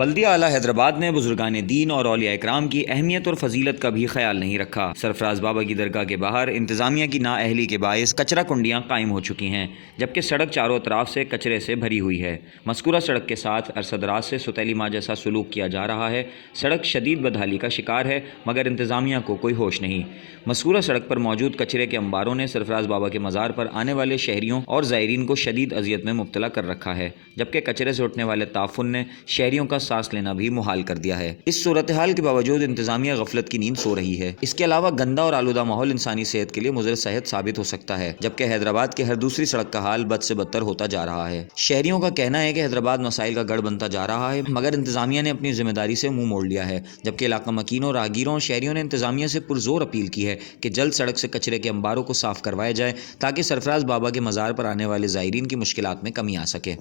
بلدیہ اعلیٰ حیدرآباد نے بزرگان دین اور اولیاء اکرام کی اہمیت اور فضیلت کا بھی خیال نہیں رکھا۔ سرفراز بابا کی درگاہ کے باہر انتظامیہ کی نااہلی کے باعث کچرا کنڈیاں قائم ہو چکی ہیں، جبکہ سڑک چاروں اطراف سے کچرے سے بھری ہوئی ہے۔ مذکورہ سڑک کے ساتھ ارصد راز سے ستیلی ماں جیسا سلوک کیا جا رہا ہے۔ سڑک شدید بدحالی کا شکار ہے، مگر انتظامیہ کو کوئی ہوش نہیں۔ مذکورہ سڑک پر موجود کچرے کے انباروں نے سرفراز بابا کے مزار پر آنے والے شہریوں اور زائرین کو شدید اذیت میں مبتلا کر رکھا ہے، جبکہ کچرے سے اٹھنے والے تعفن نے شہریوں کا سانس لینا بھی محال کر دیا ہے۔ اس صورتحال کے باوجود انتظامیہ غفلت کی نیند سو رہی ہے۔ اس کے علاوہ گندا اور آلودہ ماحول انسانی صحت کے لیے مضر صحت ثابت ہو سکتا ہے، جبکہ حیدرآباد کے ہر دوسری سڑک کا حال بد سے بدتر ہوتا جا رہا ہے۔ شہریوں کا کہنا ہے کہ حیدرآباد مسائل کا گڑھ بنتا جا رہا ہے، مگر انتظامیہ نے اپنی ذمہ داری سے منہ موڑ لیا ہے، جبکہ علاقہ مکینوں، راہگیروں اور شہریوں نے انتظامیہ سے پرزور اپیل کی ہے کہ جلد سڑک سے کچرے کے انباروں کو صاف کروایا جائے تاکہ سرفراز بابا کے مزار پر آنے والے زائرین کی مشکلات میں کمی آ سکے۔